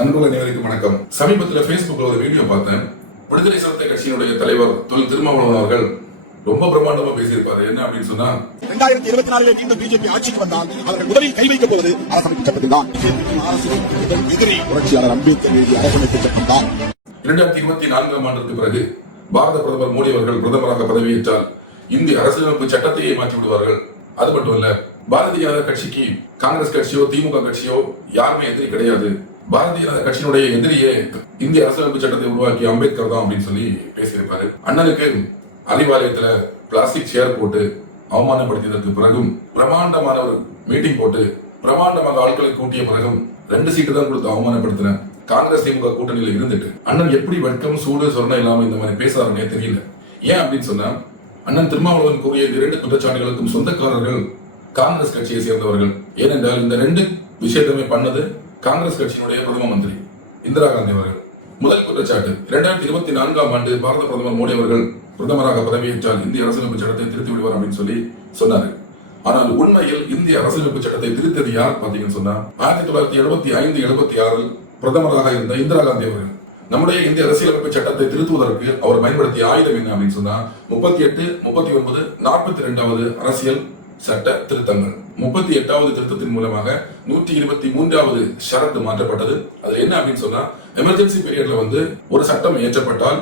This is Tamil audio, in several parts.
நண்பர்கள் அனைவருக்கும் வணக்கம். சமீபத்தில் Facebookல ஒரு வீடியோ பார்த்தேன். விடுதலை சிறுத்தை கட்சியினுடைய தலைவர் தொல் திருமாவளவன் அவர்கள் ரொம்ப பிரம்மாண்டமா பேசியிருப்பாரு. என்ன அப்படின்னு சொன்னா, 2024 மீண்டும் பிஜேபி ஆட்சிக்கு வந்தால் அவர்கள் முதலில் கை வைக்கப் போவது அரசமைப்பு சட்டத்தில் தான். எதிரி புரட்சியாளர் அம்பேத்கர் எழுதிய அரசமைப்பு சட்டம் தான். 2024 ஆண்டுக்கு பிறகு பாரத பிரதமர் மோடி அவர்கள் பிரதமராக பதவியேற்றால் இந்திய அரசியலமைப்பு சட்டத்தையே மாற்றி விடுவார்கள். அது மட்டும் இல்ல, பாரதிய ஜனதா கட்சிக்கு காங்கிரஸ் கட்சியோ திமுக கட்சியோ யாருமே எதிரி கிடையாது. பாரதிய ஜனதா கட்சியினுடைய எதிரியே இந்திய அரசியலமைப்பு சட்டத்தை உருவாக்கி அம்பேத்கர் தான் அப்படின்னு சொல்லி பேசியிருப்பாரு. அண்ணனுக்கு அறிவாலயத்துல பிளாஸ்டிக் சேர் போட்டு அவமானப்படுத்தியதற்கு பிறகும், பிரமாண்டமான ஒரு மீட்டிங் போட்டு பிரமாண்டமாக ஆட்களை கூட்டிய பிறகும் 2 சீட்டு தான் கொடுத்து அவமானப்படுத்தின காங்கிரஸ் திமுக கூட்டணியில இருந்துட்டு அண்ணன் எப்படி வெட்கம் சூடு சொரணை இல்லாம இந்த மாதிரி பேசுறாருன்னே தெரியல. ஏன் அப்படின்னு சொன்னா, அண்ணன் திருமாவளவன் கூறிய 2 குற்றச்சாட்டுகளுக்கும் சொந்தக்காரர்கள் காங்கிரஸ் கட்சியை சேர்ந்தவர்கள். ஏனென்றால் இந்த 2 விஷயத்தையுமே பண்ணது காங்கிரஸ் கட்சியினுடைய பிரதம மந்திரி இந்திரா காந்தி அவர்கள். முதல் குற்றச்சாட்டு, 2024 ஆண்டு பாரத பிரதமர் மோடி அவர்கள் பிரதமராக பதவியேற்றால் இந்திய அரசியலமைப்பு சட்டத்தை திருத்தி விடுவார் அப்படின்னு சொல்லி சொன்னாரு. ஆனால் உண்மையில் இந்திய அரசியலமைப்பு சட்டத்தை திருத்தது யார் பாத்தீங்கன்னு சொன்னா, 1975-76 பிரதமராக இருந்த இந்திரா காந்தி அவர்கள். நம்முடைய இந்திய அரசியலமைப்பு சட்டத்தை திருத்துவதற்கு அவர் பயன்படுத்திய ஆயுதம் என்ன அப்படின்னு சொன்னா, 38, 39, 42வது அரசியல் சட்ட திருத்தங்கள். 38வது திருத்தத்தின் மூலமாக 123வது ஷரத்து மாற்றப்பட்டது. அது என்ன அப்படின்னு சொன்னா, எமர்ஜென்சி பீரியட்ல ஒரு சட்டம் இயற்றப்பட்டால்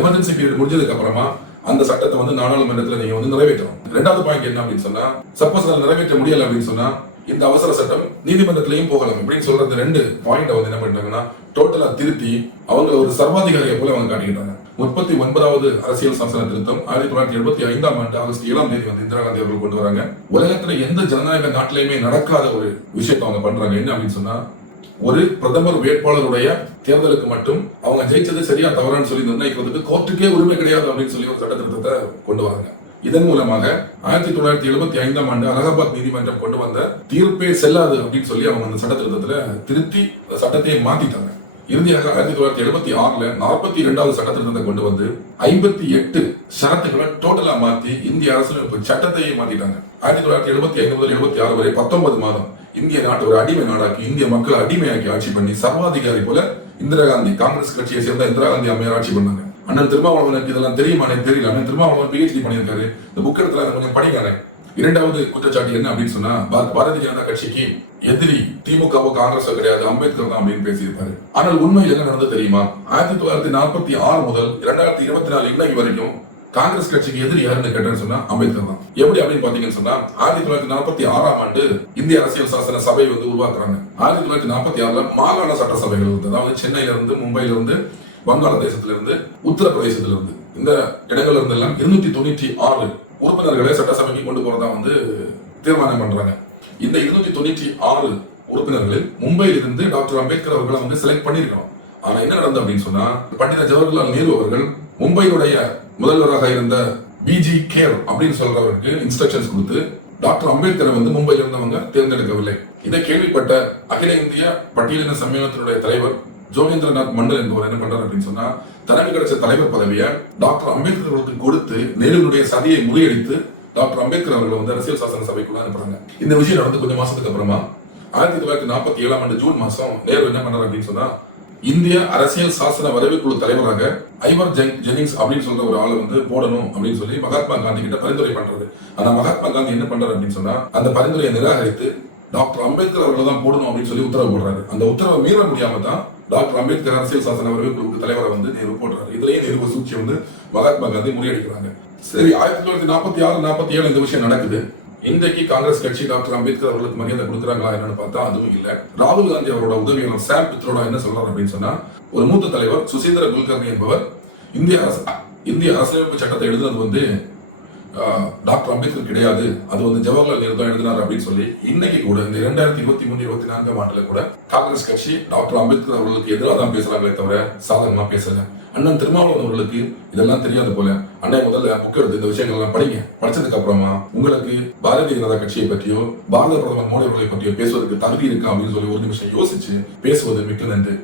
எமர்ஜென்சி பீரியட் முடிஞ்சதுக்கு அப்புறமா அந்த சட்டத்தை நாடாளுமன்றத்தில் நீங்க நிறைவேற்றணும். 2வது பாயிண்ட் என்ன அப்படின்னு சொன்னா, சப்போஸ் அதை நிறைவேற்ற முடியல அப்படின்னு சொன்னா இந்த அவசர சட்டம் நீதிமன்றத்திலையும் போகலாம் அப்படின்னு சொல்ற 2 பாயிண்ட் என்ன பண்ணிட்டாங்கன்னா டோட்டலா திருத்தி அவங்க ஒரு சர்வாதிகாரியை போல அவங்க காட்டிக்கிட்டாங்க. 39வது அரசியல் சாசன திருத்தம் 1975 ஆண்டு ஆகஸ்ட் 7ஆம் தேதி இந்திரா காந்தி அவர்கள் கொண்டு வராங்க. உலகத்துல எந்த ஜனநாயக நாட்டிலையுமே நடக்காத ஒரு விஷயத்தை அவங்க பண்றாங்க. என்ன அப்படின்னு சொன்னா, ஒரு பிரதமர் வேட்பாளருடைய தேர்தலுக்கு மட்டும் அவங்க ஜெயிச்சது சரியா தவறான்னு சொல்லி நிர்ணயிக்கிறதுக்கு கோர்ட்டுக்கே உரிமை கிடையாது அப்படின்னு சொல்லி ஒரு சட்ட திருத்தத்தை கொண்டு வராங்க. இதன் மூலமாக 1975 ஆண்டு அலகாபாத் நீதிமன்றம் கொண்டு வந்த தீர்ப்பே செல்லாது அப்படின்னு சொல்லி அவங்க அந்த சட்ட திருத்தத்துல திருத்தி சட்டத்தை மாத்திட்டாங்க. இறுதியாக 1976 42வது சட்ட திருத்தத்தை கொண்டு வந்து 58 ஷரத்துக்களை டோட்டலா மாத்தி இந்திய அரசியலமைப்பு சட்டத்தையே மாத்திட்டாங்க. 1975 முதல் 76 வரை 19 மாதம் இந்திய நாட்டு ஒரு அடிமை நாடாக்கி இந்திய மக்களை அடிமையாக்கி ஆட்சி பண்ணி சர்வாதிகாரி போல இந்திரா காந்தி காங்கிரஸ் கட்சியை சேர்ந்த இந்திரா காந்தி அம்மையார் ஆட்சி பண்ணாங்க. அண்ணன் திருமாவளவனுக்கு இதெல்லாம் தெரியுமானே தெரியல. அண்ணன் திருமாவளவன் PhD பண்ணியிருக்காரு. இந்த புக் எடுத்துல கொஞ்சம் படிக்காரு. 2வது குற்றச்சாட்டு என்ன அப்படின்னு சொன்னா, பாரதிய ஜனதா கட்சிக்கு எதிரி திமுகவோ காங்கிரஸோ கிடையாது, அம்பேத்கர் தான் அப்படின்னு பேசியிருப்பாரு. ஆனால் உண்மையில் என்ன நடந்தது தெரியுமா? 1946 முதல் 2024 இன்னைக்கு வரைக்கும் காங்கிரஸ் கட்சிக்கு எதிரி யாருன்னு கேட்டேன்னு சொன்னா அம்பேத்கர் தான். எப்படி அப்படின்னு பாத்தீங்கன்னு சொன்னா, 1946 ஆண்டு இந்திய அரசியல் சாசன சபை உருவாக்குறாங்க. 1946 மாகாண சட்டசபைகள் அதாவது சென்னையில இருந்து, மும்பையில இருந்து, வங்காளதேசத்துல இருந்து, உத்தரப்பிரதேசத்துல இருந்து, இந்த இடங்கள்ல இருந்து எல்லாம் 296 உறுப்பினர்களை சட்டசபைக்கு கொண்டு போறதா தீர்மானம் பண்றாங்க. இந்த 296 உறுப்பினர்களில் மும்பையில் இருந்து டாக்டர் அம்பேத்கர் அவர்களை செலக்ட் பண்ணிருக்கணும். ஆனா என்ன நடந்தது அப்படின்னு சொன்னா, பண்டித ஜவஹர்லால் நேரு அவர்கள் மும்பையுடைய முதல்வராக இருந்த BG கேர் அப்படின்னு சொல்றவருக்கு இன்ஸ்ட்ரக்ஷன்ஸ் கொடுத்து டாக்டர் அம்பேத்கரை மும்பையில் இருந்தவங்க தேர்ந்தெடுக்கவில்லை. இதை கேள்விப்பட்ட அகில இந்திய பட்டியலின சம்மேளனத்தினுடைய தலைவர் ஜோகேந்திரநாத் மண்டல் என்பவர் என்ன பண்றாரு அப்படின்னு சொன்னா, தனக்கு கிடைச்ச தலைவர் பதவியை டாக்டர் அம்பேத்கர் அவர்களுக்கு கொடுத்து நேருடைய சதியை முறியடித்து டாக்டர் அம்பேத்கர் அவர்கள் அரசியல் சாசன சபைக்குள்ள அனுப்புறாங்க. இந்த விஷயம் நடந்து கொஞ்சம் மாசத்துக்கு அப்புறமா 1947 ஆண்டு ஜூன் மாசம் நேரு என்ன பண்றாரு அப்படின்னு சொன்னா, இந்திய அரசியல் சாசன வரைவுக்குழு தலைவராக ஐவர் ஜெனிங்ஸ் அப்படின்னு சொல்ற ஒரு ஆளை போடணும் அப்படின்னு சொல்லி மகாத்மா காந்தி கிட்ட பரிந்துரை பண்றது. ஆனா மகாத்மா காந்தி என்ன பண்றாரு அப்படின்னு சொன்னா, அந்த பரிந்துரையை நிராகரித்து டாக்டர் அம்பேத்கர் அவர்களை தான் போடணும் அப்படின்னு சொல்லி உத்தரவு போடுறாரு. அந்த உத்தரவை மீற முடியாம தான் டாக்டர் அம்பேத்கர் அரசியல் சாசன வரைவுக்குழு தலைவரை நேரு போடுறாரு. இதுலயே நேரு சூழ்ச்சி மகாத்மா காந்தி முறியடிக்கிறாங்க. சரி, 1946-47 இந்த விஷயம் நடக்குது. இன்றைக்கு காங்கிரஸ் கட்சி டாக்டர் அம்பேத்கர் அவர்களுக்கு மரியாதை கொடுக்குறாங்களா என்னன்னு பார்த்தா அதுவும் இல்ல. ராகுல் காந்தி அவரோட உதவியாளர் சாம் பித்ரோடா என்ன சொல்றாரு அப்படின்னு சொன்னா, ஒரு மூத்த தலைவர் சுசீந்திர குல்கர்னி என்பவர் இந்திய அரசியலமைப்பு சட்டத்தை எழுதுனது டாக்டர் அம்பேத்கர் கிடையாது, அது ஜவஹர்லால் நேரு தான் எழுதினார் அப்படின்னு சொல்லி இன்னைக்கு கூட இந்த 2023-24 ஆண்டுல கூட காங்கிரஸ் கட்சி டாக்டர் அம்பேத்கர் அவர்களுக்கு எதிராக தான் பேசுறாங்களே தவிர சாதகமா பேசல. அண்ணன் திருமாவளவன் அவர்களுக்கு இதெல்லாம் தெரியாது போல. அண்ணன் முதல்ல புக் எடுத்து இந்த விஷயங்கள் எல்லாம் படிங்க. படிச்சதுக்கு அப்புறமா உங்களுக்கு பாரதிய ஜனதா கட்சியை பற்றியோ பாரத பிரதமர் மோடி அவர்களை பற்றியோ பேசுவதற்கு தகுதி இருக்கா அப்படின்னு சொல்லி ஒரு நிமிஷம் யோசிச்சு பேசுவது மிக்க நன்றி.